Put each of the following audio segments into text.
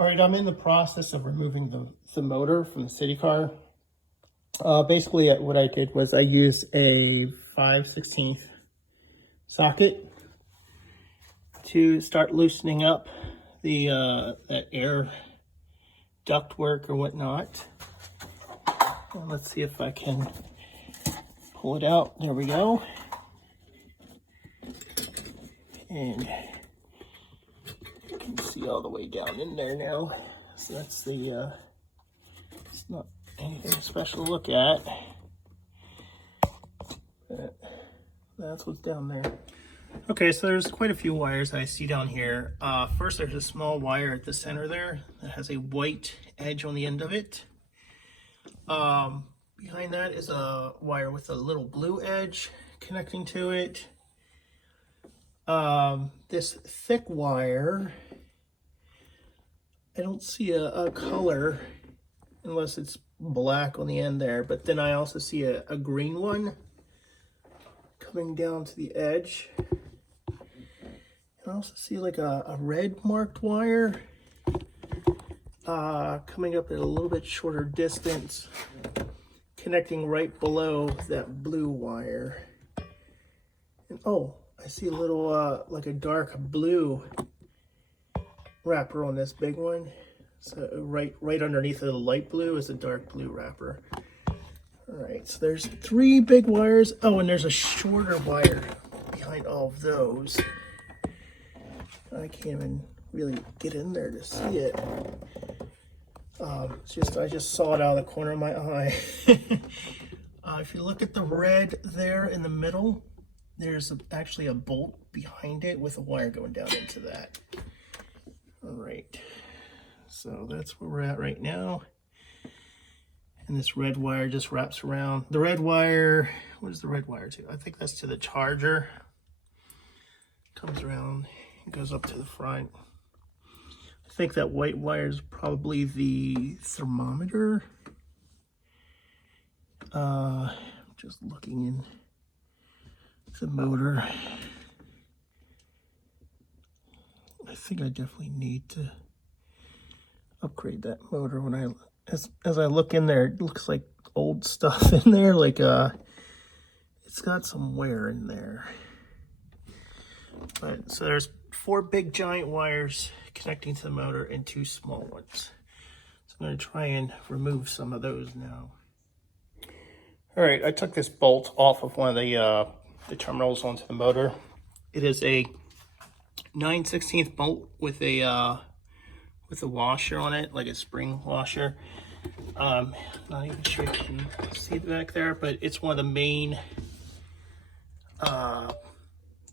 All right, I'm in the process of removing the motor from the CitiCar. Basically, what I did was I used a 5/16 socket to start loosening up the that air ductwork or whatnot. And let's see if I can pull it out. There we go. And you can see all the way down in there now. So that's the, it's not anything special to look at. But that's what's down there. Okay, so there's quite a few wires I see down here. First, there's a small wire at the center there that has a white edge on the end of it. Behind that is a wire with a little blue edge connecting to it. This thick wire, I don't see a color unless it's black on the end there, but then I also see a green one coming down to the edge. I also see like a red marked wire coming up at a little bit shorter distance, connecting right below that blue wire. And oh, I see a little like a dark blue wrapper on this big one. So right underneath the light blue is a dark blue wrapper. All right, so there's 3 big wires. Oh, and there's a shorter wire behind all of those. I can't even really get in there to see it. I just saw it out of the corner of my eye. If you look at the red there in the middle, there's actually a bolt behind it with a wire going down into that. All right, so that's where we're at right now. And this red wire just wraps around. The red wire, what is the red wire to? I think that's to the charger. Comes around and goes up to the front. I think that white wire is probably the thermometer. Just looking in the motor. I think I definitely need to upgrade that motor. When as I look in there, it looks like old stuff in there, like it's got some wear in there. But so there's 4 big giant wires connecting to the motor and 2 small ones. So I'm going to try and remove some of those now. All right, I took this bolt off of one of the terminals onto the motor. It is a 9/16 bolt with a washer on it, like a spring washer. Not even sure you can see it back there, but it's one of the main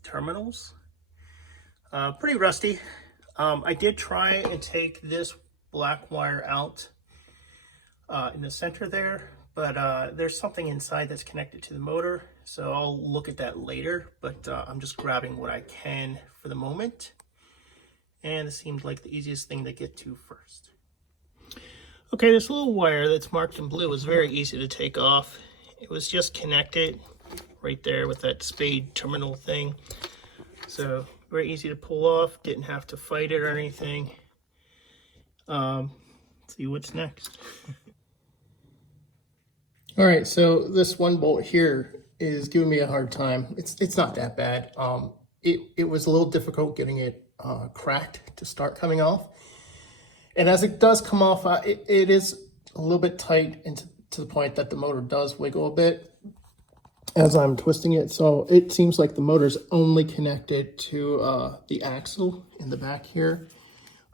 terminals. Pretty rusty. I did try and take this black wire out in the center there, but there's something inside that's connected to the motor, so I'll look at that later, but I'm just grabbing what I can for the moment, and it seemed like the easiest thing to get to first. Okay, this little wire that's marked in blue was very easy to take off. It was just connected right there with that spade terminal thing, so very easy to pull off, didn't have to fight it or anything. See what's next. All right, so this one bolt here is giving me a hard time. It's not that bad. It was a little difficult getting it cracked to start coming off. And as it does come off, it is a little bit tight and to the point that the motor does wiggle a bit as I'm twisting it. So it seems like the motor's only connected to the axle in the back here.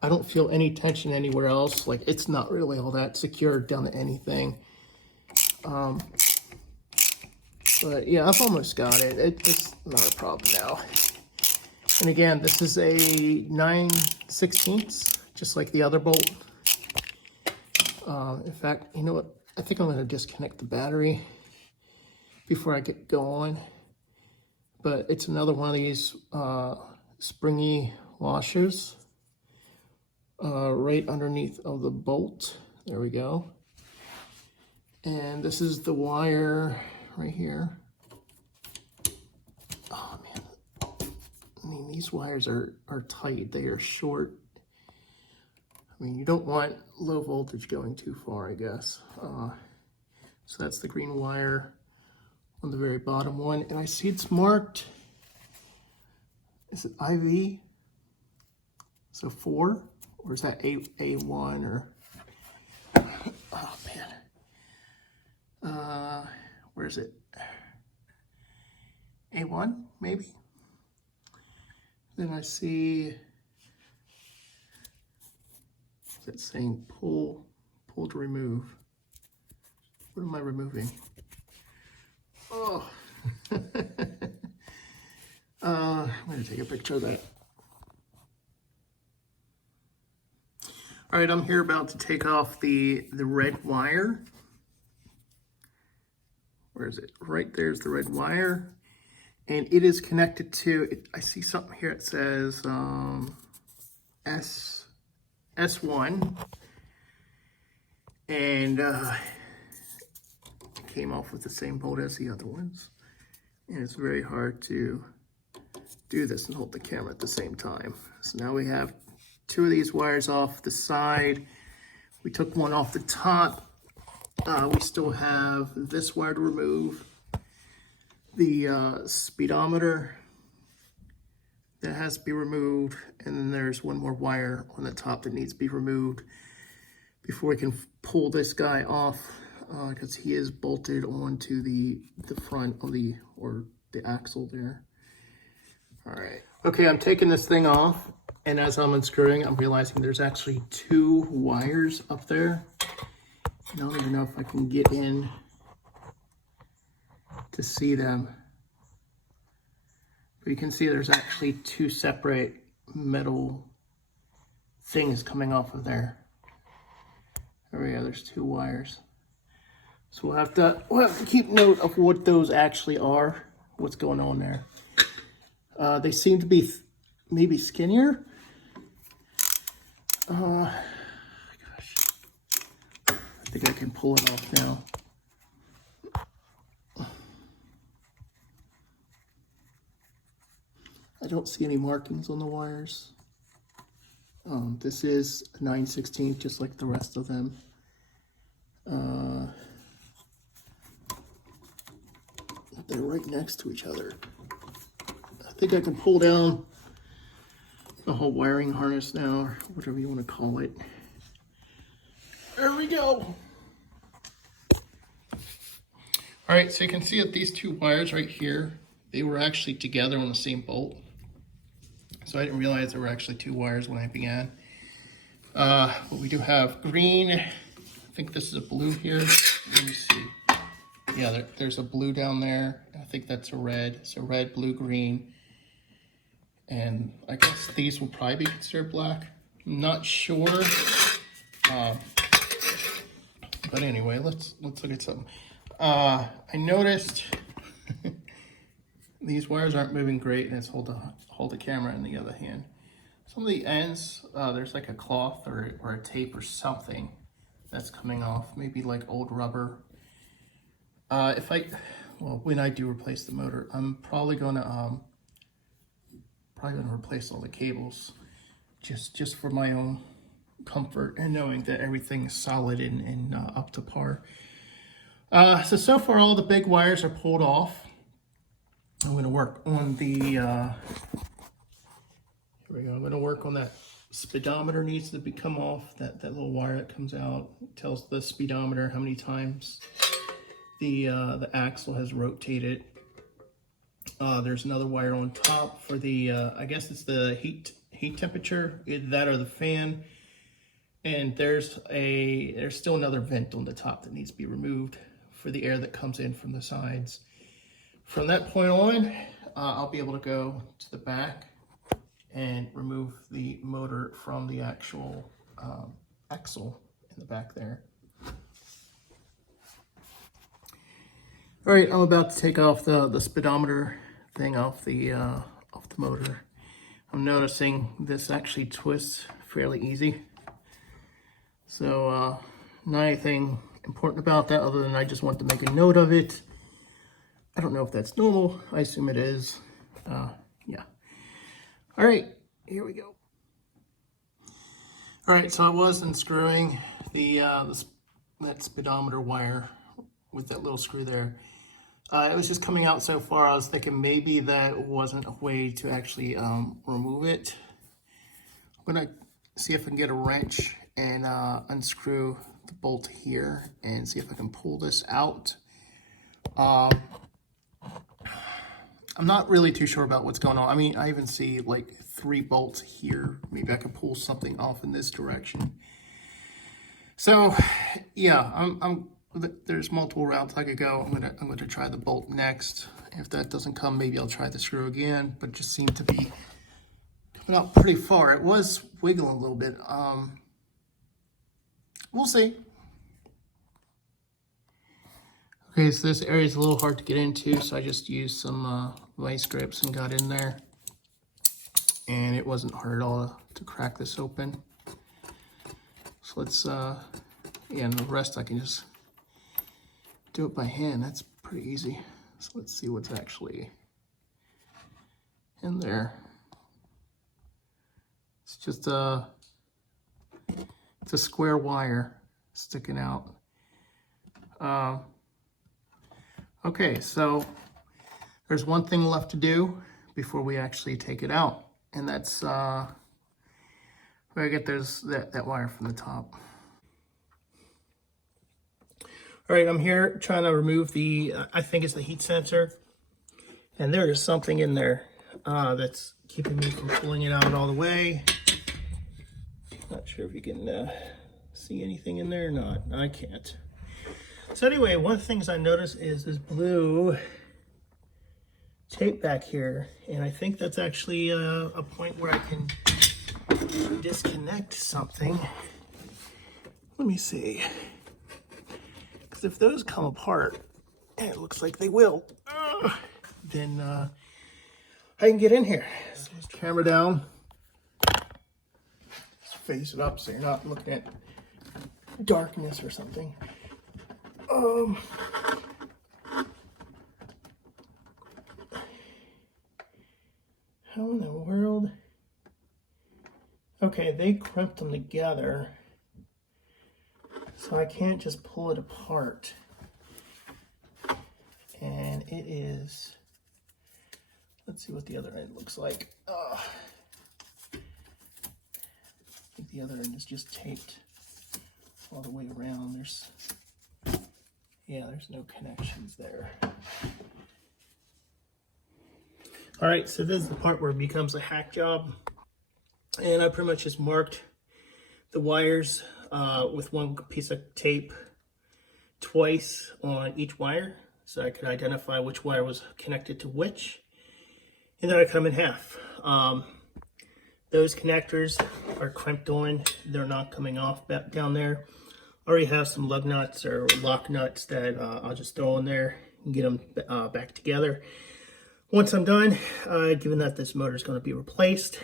I don't feel any tension anywhere else. Like, it's not really all that secured down to anything. But yeah, I've almost got it. It's not a problem now. And again, this is a 9/16, just like the other bolt. In fact, you know what? I think I'm going to disconnect the battery before I get going. But it's another one of these springy washers right underneath of the bolt. There we go. And this is the wire right here. Oh man, I mean, these wires are tight. They are short. I mean, you don't want low voltage going too far, I guess. So that's the green wire on the very bottom one. And I see it's marked, is it IV? So 4, or is that A1 or, oh man. Where is it? A1, maybe? Then I see, is it saying pull to remove? What am I removing? Oh, I'm gonna take a picture of that. All right, I'm here about to take off the red wire. Where is it? Right there's the red wire. And it is connected to, I see something here, it says S1. And it came off with the same bolt as the other ones. And it's very hard to do this and hold the camera at the same time. So now we have 2 of these wires off the side. We took one off the top. We still have this wire to remove. The speedometer that has to be removed, and then there's one more wire on the top that needs to be removed before we can pull this guy off, because he is bolted onto the front of the axle there. All right, okay, I'm taking this thing off, and as I'm unscrewing, I'm realizing there's actually 2 wires up there. I don't even know if I can get in to see them. But you can see there's actually 2 separate metal things coming off of there. There we go, there's 2 wires. So we'll have to keep note of what those actually are, what's going on there. They seem to be maybe skinnier. Gosh. I think I can pull it off now. I don't see any markings on the wires. This is a 9/16, just like the rest of them. They're right next to each other. I think I can pull down the whole wiring harness now, or whatever you want to call it. There we go. All right, so you can see that these 2 wires right here, they were actually together on the same bolt. So I didn't realize there were actually 2 wires when I began. But we do have green. I think this is a blue here. Let me see. Yeah, there's a blue down there. I think that's a red. So red, blue, green. And I guess these will probably be considered black. I'm not sure. But anyway, let's look at something. I noticed these wires aren't moving great, and it's hold the camera in the other hand. Some of the ends, there's like a cloth or a tape or something that's coming off, maybe like old rubber. When I do replace the motor, I'm probably gonna replace all the cables, just for my own comfort and knowing that everything's solid and up to par. So far all the big wires are pulled off. I'm going to work on the, here we go, I'm going to work on that speedometer needs to come off, that little wire that comes out. It tells the speedometer how many times the axle has rotated. There's another wire on top for the, I guess it's the heat temperature, either that or the fan. And there's still another vent on the top that needs to be removed for the air that comes in from the sides. From that point on, I'll be able to go to the back and remove the motor from the actual axle in the back there. All right, I'm about to take off the speedometer thing off the motor. I'm noticing this actually twists fairly easy. So not anything important about that other than I just want to make a note of it. I don't know if that's normal. I assume it is. Yeah. All right, here we go. All right, so I was unscrewing that speedometer wire with that little screw there. It was just coming out so far. I was thinking maybe that wasn't a way to actually remove it. I'm gonna see if I can get a wrench and unscrew the bolt here and see if I can pull this out. I'm not really too sure about what's going on. I mean, I even see like 3 bolts here. Maybe I could pull something off in this direction. So yeah, there's multiple routes I could go. I'm gonna try the bolt next. If that doesn't come, maybe I'll try the screw again, but it just seemed to be coming out pretty far. It was wiggling a little bit. We'll see. Okay, so this area is a little hard to get into, so I just used some vice grips and got in there. And it wasn't hard at all to crack this open. So let's, yeah, and the rest I can just do it by hand. That's pretty easy. So let's see what's actually in there. It's just it's a square wire sticking out. Okay, so there's one thing left to do before we actually take it out, and that's where I get that wire from the top. All right, I'm here trying to remove the, I think it's the heat sensor, and there is something in there that's keeping me from pulling it out all the way. Not sure if you can see anything in there or not. I can't. So anyway, one of the things I noticed is this blue tape back here, and I think that's actually a point where I can disconnect something. Let me see. Because if those come apart, and it looks like they will, then I can get in here. So just camera down. Just face it up so you're not looking at darkness or something. How in the world? Okay, they crimped them together, so I can't just pull it apart. And it is, let's see what the other end looks like. I think the other end is just taped all the way around. There's no connections there. All right, so this is the part where it becomes a hack job. And I pretty much just marked the wires with one piece of tape twice on each wire, so I could identify which wire was connected to which. And then I cut them in half. Those connectors are crimped on. They're not coming off back down there. I already have some lug nuts or lock nuts that I'll just throw in there and get them back together. Once I'm done, given that this motor is going to be replaced,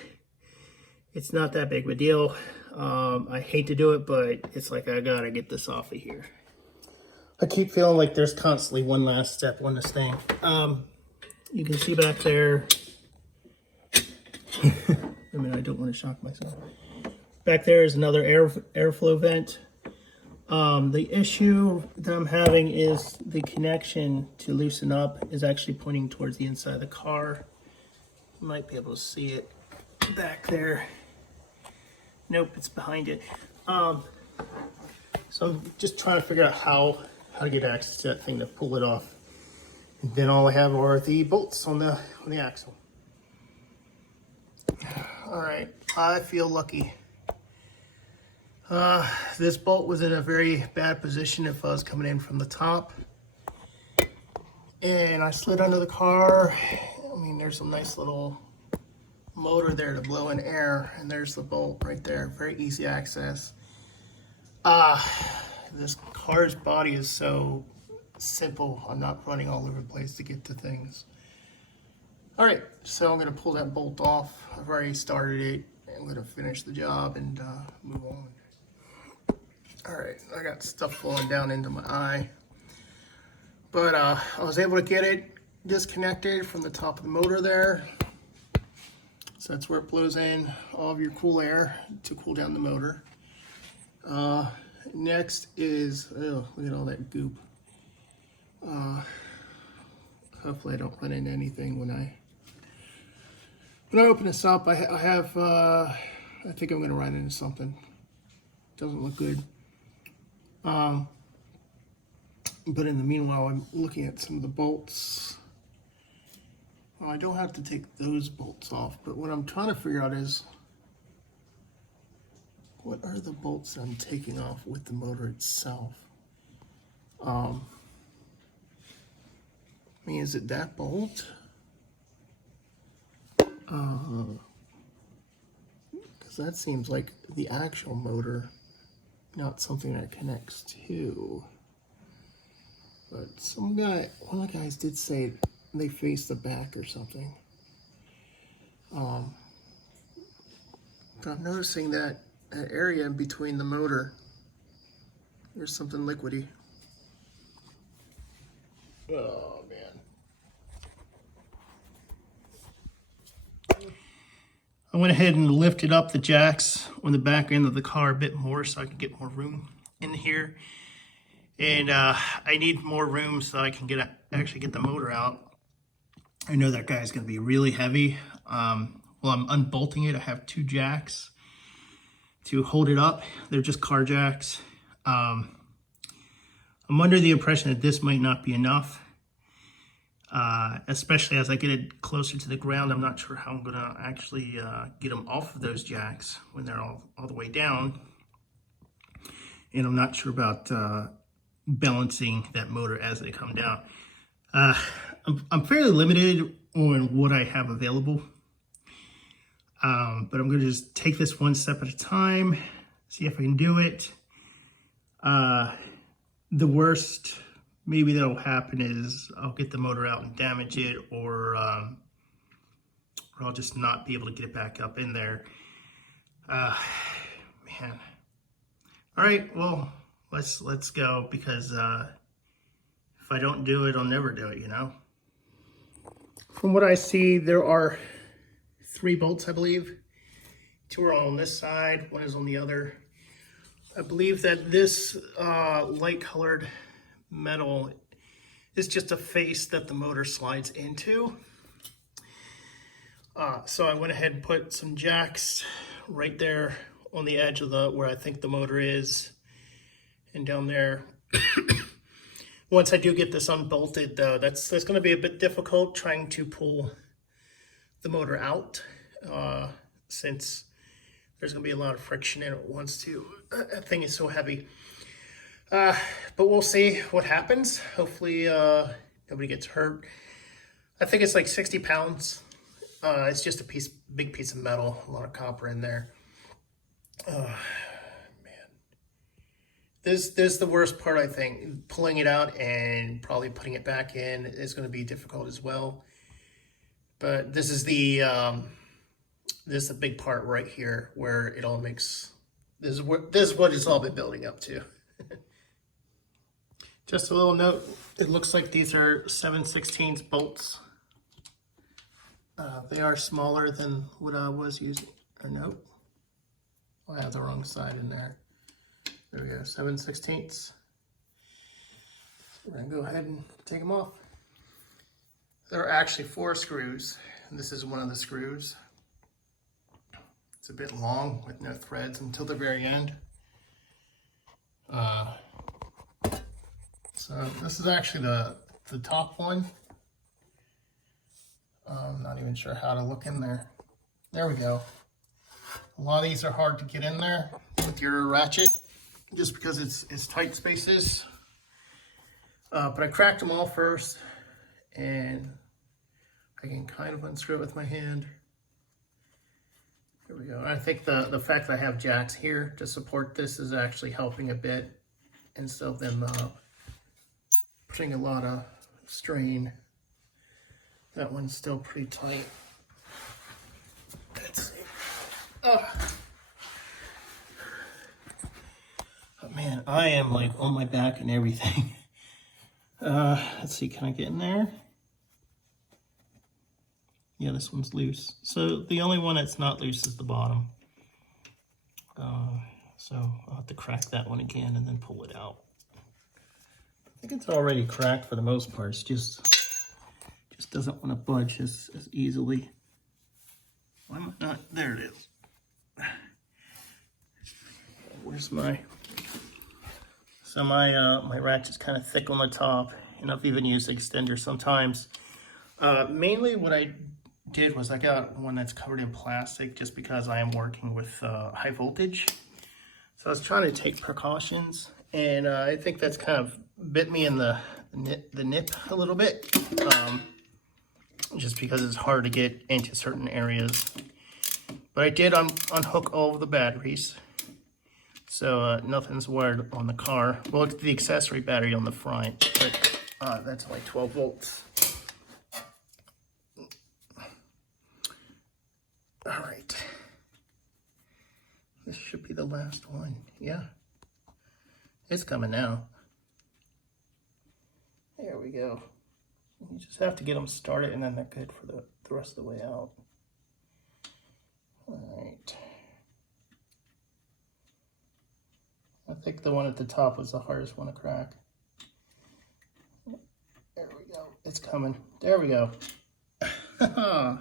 it's not that big of a deal. I hate to do it, but it's like I gotta get this off of here. I keep feeling like there's constantly one last step on this thing. You can see back there. I mean, I don't want to shock myself. Back there is another airflow vent. The issue that I'm having is the connection to loosen up is actually pointing towards the inside of the car. You might be able to see it back there. Nope, it's behind it. So I'm just trying to figure out how to get access to that thing to pull it off. And then all I have are the bolts on the axle. All right, I feel lucky. This bolt was in a very bad position if I was coming in from the top. And I slid under the car. I mean, there's a nice little motor there to blow in air, and there's the bolt right there. Very easy access. This car's body is so simple. I'm not running all over the place to get to things. All right, so I'm gonna pull that bolt off. I've already started it. I'm gonna finish the job and move on. All right, I got stuff falling down into my eye, but I was able to get it disconnected from the top of the motor there. So that's where it blows in all of your cool air to cool down the motor. Next is, oh, look at all that goop. Hopefully I don't run into anything when I open this up. I think I'm going to run into something. Doesn't look good. But in the meanwhile, I'm looking at some of the bolts. Well, I don't have to take those bolts off, but what I'm trying to figure out is, what are the bolts I'm taking off with the motor itself? I mean, is it that bolt? Because that seems like the actual motor, not something that connects to. But one of the guys did say they face the back or something. But I'm noticing that area in between the motor, there's something liquidy. Oh man. I went ahead and lifted up the jacks on the back end of the car a bit more so I could get more room in here. And I need more room so I can actually get the motor out. I know that guy's going to be really heavy. While I'm unbolting it, I have 2 jacks to hold it up. They're just car jacks. I'm under the impression that this might not be enough, especially as I get it closer to the ground. I'm not sure how I'm going to actually get them off of those jacks when they're all the way down. And I'm not sure about balancing that motor as they come down. I'm fairly limited on what I have available. But I'm going to just take this one step at a time, see if I can do it. The worst maybe that'll happen is I'll get the motor out and damage it, or I'll just not be able to get it back up in there. Man. All right, well, let's go, because if I don't do it, I'll never do it, you know? From what I see, there are 3 bolts, I believe. 2 are on this side, 1 is on the other. I believe that this light-colored metal is just a face that the motor slides into. So I went ahead and put some jacks right there on the edge of where I think the motor is, and down there. Once I do get this unbolted, though, that's going to be a bit difficult trying to pull the motor out, since there's going to be a lot of friction in it once too. That thing is so heavy. But we'll see what happens. Hopefully nobody gets hurt. I think it's like 60 pounds. It's just a big piece of metal, a lot of copper in there. Man. This is the worst part, I think. Pulling it out and probably putting it back in is going to be difficult as well. But this is the big part right here where it all makes, this is what it's all been building up to. Just a little note, it looks like these are 7/16 bolts. They are smaller than what I was using, or nope. Oh, I have the wrong side in there. There we go, 7/16. We're gonna go ahead and take them off. There are actually 4 screws, and this is one of the screws. It's a bit long with no threads until the very end. So this is actually the top one. I'm not even sure how to look in there. There we go. A lot of these are hard to get in there with your ratchet, just because it's tight spaces. But I cracked them all first, and I can kind of unscrew it with my hand. There we go. I think the fact that I have jacks here to support this is actually helping a bit, instead of them putting a lot of strain. That one's still pretty tight. Let's see. Oh man, I am like on my back and everything. Let's see, can I get in there? Yeah, this one's loose. So the only one that's not loose is the bottom. So So I'll have to crack that one again and then pull it out. I think it's already cracked for the most part. It's just doesn't want to budge as easily. Why am I not? There it is. Where's my... So my ratchet's kind of thick on the top, and I've even used the extender sometimes. Mainly what I did was I got one that's covered in plastic just because I am working with high voltage. So I was trying to take precautions, and I think that's kind of bit me in the nip a little bit, just because it's hard to get into certain areas. But I did unhook all of the batteries, so nothing's wired on the car. Well, it's the accessory battery on the front, but that's only 12 volts. All right. This should be the last one. Yeah. It's coming now. There we go. You just have to get them started, and then they're good for the rest of the way out. All right. I think the one at the top was the hardest one to crack. There we go. It's coming. There we go. Oh,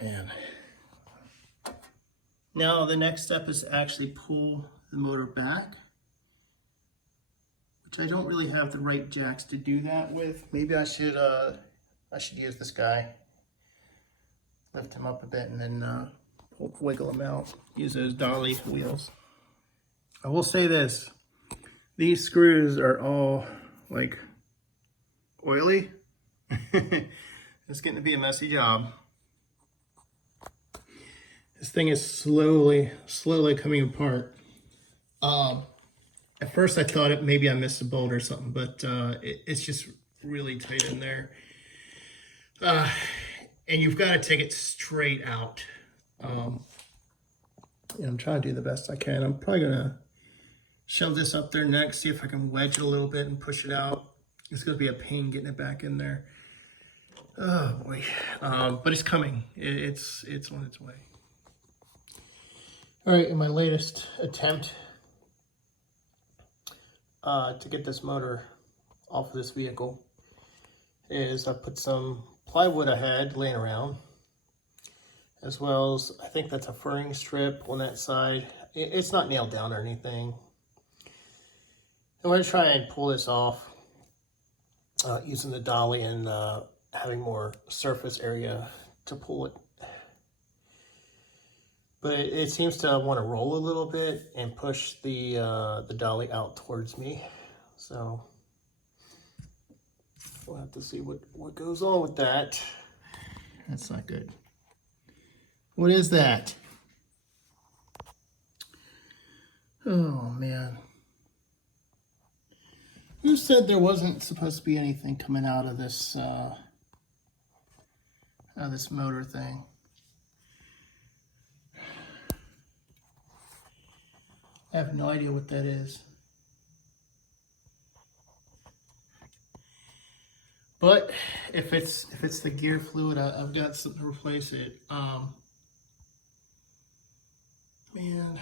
man. Now the next step is to actually pull the motor back, which I don't really have the right jacks to do that with. Maybe I should use this guy, lift him up a bit, and then wiggle him out. Use those dolly wheels. I will say this: these screws are all like oily. It's getting to be a messy job. This thing is slowly coming apart. At first I thought maybe I missed a bolt or something, but it's just really tight in there. And you've got to take it straight out. And I'm trying to do the best I can. I'm probably gonna shove this up there next, see if I can wedge it a little bit and push it out. It's gonna be a pain getting it back in there. Oh boy, but it's coming. It's on its way. All right, in my latest attempt to get this motor off of this vehicle is I put some plywood I had laying around, as well as I think that's a furring strip on that side. It's not nailed down or anything. I'm going to try and pull this off using the dolly and having more surface area to pull it. But it seems to want to roll a little bit and push the dolly out towards me. So we'll have to see what goes on with that. That's not good. What is that? Oh, man. Who said there wasn't supposed to be anything coming out of this motor thing? I have no idea what that is. But if it's the gear fluid, I've got something to replace it. Man,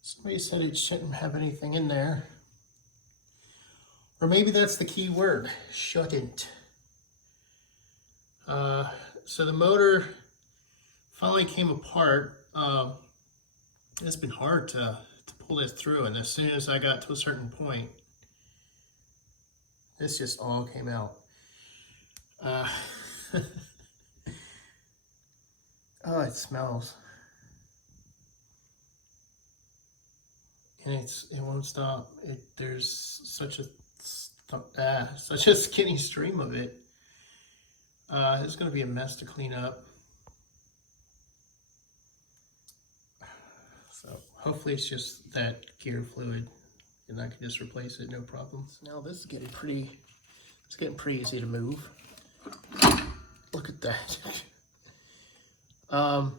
somebody said it shouldn't have anything in there. Or maybe that's the key word, shouldn't. So the motor finally came apart. It's been hard to pull this through, and as soon as I got to a certain point, this just all came out. Oh, it smells. And it won't stop. There's such a skinny stream of it. It's going to be a mess to clean up. So hopefully it's just that gear fluid, and I can just replace it, no problem. So now this is getting pretty easy to move. Look at that. And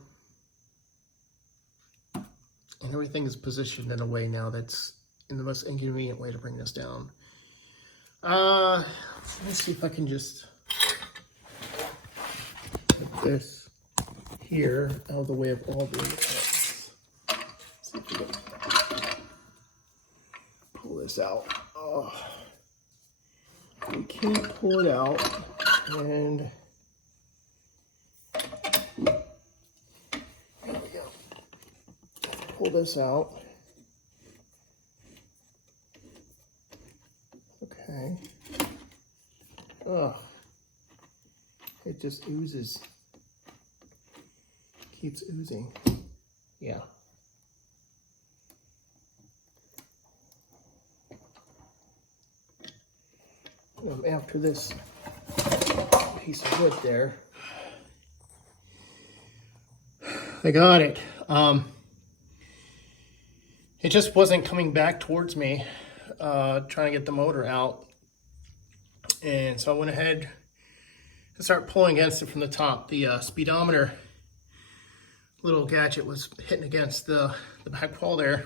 everything is positioned in a way now that's in the most inconvenient way to bring this down. Let me see if I can just put this here out of the way of all the other parts. this out. Oh, we can't pull it out, and there we go. Pull this out. Okay. Oh, it just oozes. Keeps oozing. Yeah. After this piece of wood there, I got it. It just wasn't coming back towards me, trying to get the motor out. And so I went ahead and started pulling against it from the top. The speedometer little gadget was hitting against the back wall there.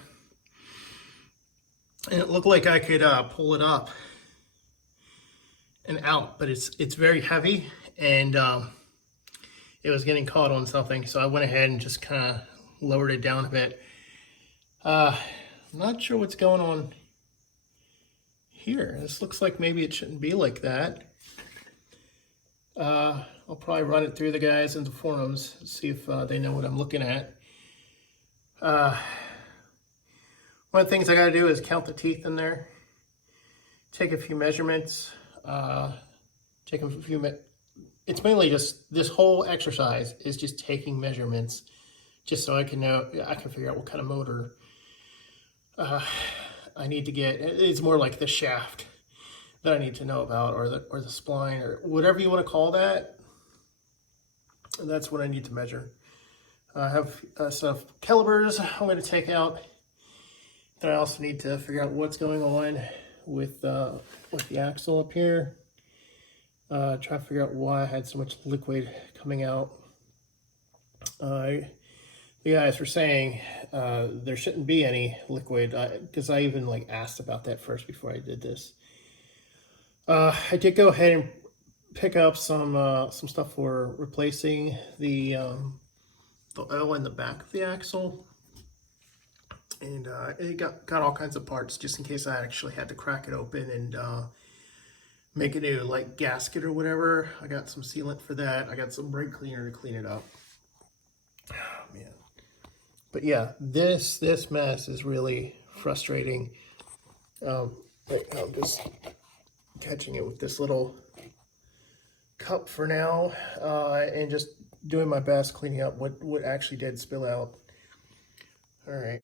And it looked like I could pull it up and out, but it's very heavy, and it was getting caught on something. So I went ahead and just kind of lowered it down a bit. I'm not sure what's going on here. This looks like maybe it shouldn't be like that. I'll probably run it through the guys in the forums, see if they know what I'm looking at. One of the things I gotta do is count the teeth in there, take a few measurements, it's mainly just, this whole exercise is just taking measurements, just so I can figure out what kind of motor I need to get. It's more like the shaft that I need to know about, or the spline, or whatever you want to call that. And that's what I need to measure. I have some calipers I'm going to take out. Then I also need to figure out what's going on with the axle up here. Try to figure out why I had so much liquid coming out. The guys were saying there shouldn't be any liquid, because I even asked about that first before I did this. I did go ahead and pick up some stuff for replacing the oil in the back of the axle, and it got all kinds of parts just in case I actually had to crack it open and make a new gasket or whatever. I got some sealant for that. I got some brake cleaner to clean it up. Oh, man. But yeah, this mess is really frustrating. I'm just catching it with this little cup for now, and just doing my best cleaning up what actually did spill out. All right.